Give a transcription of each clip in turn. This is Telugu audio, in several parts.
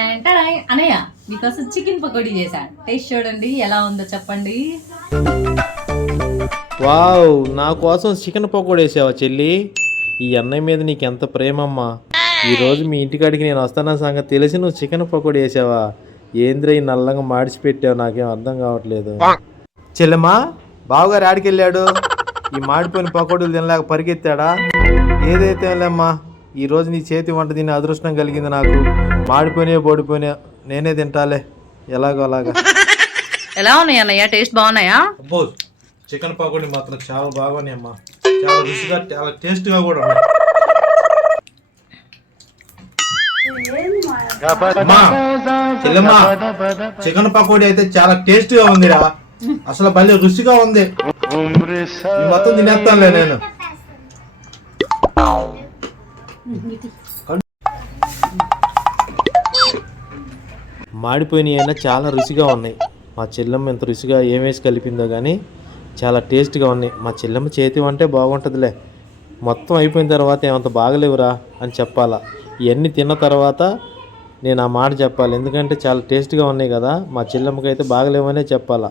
అనయ్య మీకోసం చికెన్ పకోడీ చేశా, టేస్ట్ చూడండి ఎలా ఉందో చెప్పండి. వావ్, నా కోసం చికెన్ పకోడీ వేసావా చెల్లి? ఈ అన్నయ్య మీద నీకు ఎంత ప్రేమమ్మా. ఈరోజు మీ ఇంటికాడికి నేను వస్తాన సంగతి తెలిసి నువ్వు చికెన్ పకోడీ వేసావా? ఏంద్ర ఈ నల్లంగా మాడిచిపెట్టావు, నాకేం అర్థం కావట్లేదు. చెల్లెమ్మా, బావగారు ఆడికెళ్ళాడు? ఈ మాడిపోయిన పకోడీలు తినలేక పరిగెత్తాడా? ఏదైతే లేమ్మా, ఈరోజు నీ చేతి వంట తినే అదృష్టం కలిగింది నాకు. మాడిపోయినా బోడిపోయినా నేనే తింటాలే, ఎలాగో అలాగా. ఎలా ఉన్నాయి అన్నయ్య, టేస్ట్ బాగున్నాయా? అబ్బో, చికెన్ పకోడీ మాత్రం చాలా బాగున్నాయి అమ్మా. చాలా రుచిగా, చాలా టేస్ట్గా కూడా ఉన్నాయి. అమ్మా, చెల్లెమ్మా, చికెన్ పకోడీ అయితే చాలా టేస్ట్గా ఉందిరా. అసలు భలే రుచిగా ఉంది. ఈ మొత్తం తినేస్తానులే నేను. మాడిపోయినవి అయినా చాలా రుచిగా ఉన్నాయి. మా చెల్లెమ్మ ఎంత రుచిగా ఏమేసి కలిపిందో కానీ చాలా టేస్ట్గా ఉన్నాయి. మా చెల్లెమ్మ చేతి వంటే బాగుంటుందిలే. మొత్తం అయిపోయిన తర్వాత ఏమంత బాగలేవురా అని చెప్పాలా. ఇవన్నీ తిన్న తర్వాత నేను ఆ మాట చెప్పాలి, ఎందుకంటే చాలా టేస్ట్గా ఉన్నాయి కదా. మా చెల్లెమ్మకి అయితే బాగలేవనే చెప్పాలా,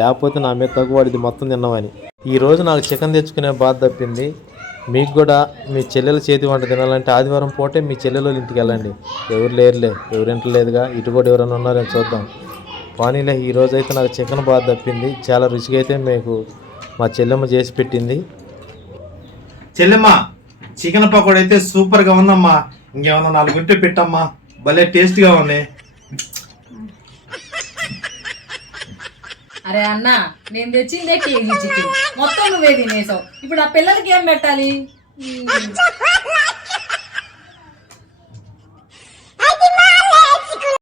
లేకపోతే నా మీద తగ్గువాడిది మొత్తం తిన్నామని. ఈరోజు నాకు చికెన్ తెచ్చుకునే బాధ తప్పింది. మీకు కూడా మీ చెల్లెల చేతి వంట తినాలంటే ఆదివారం పూటే మీ చెల్లెల ఇంటికి వెళ్ళండి. ఎవరు లేరులే, ఎవరింట్లో లేదుగా, ఇటు కూడా ఎవరైనా ఉన్నారని చూద్దాం. పోనీలే, ఈరోజు అయితే నాకు చికెన్ బాధ తప్పింది. చాలా రుచిగా అయితే మీకు మా చెల్లెమ్మ చేసి పెట్టింది. చెల్లెమ్మ, చికెన్ పకోడీ అయితే సూపర్గా ఉందమ్మా. ఇంకేమన్నా 4 గుంటె పెట్టమ్మా, భలే టేస్ట్గా ఉన్నాయి. అరే అన్న, నేను తెచ్చిందే కేజీ చికెన్, మొత్తం నువ్వే తినేసావు. ఇప్పుడు ఆ పిల్లలకి ఏం పెట్టాలి?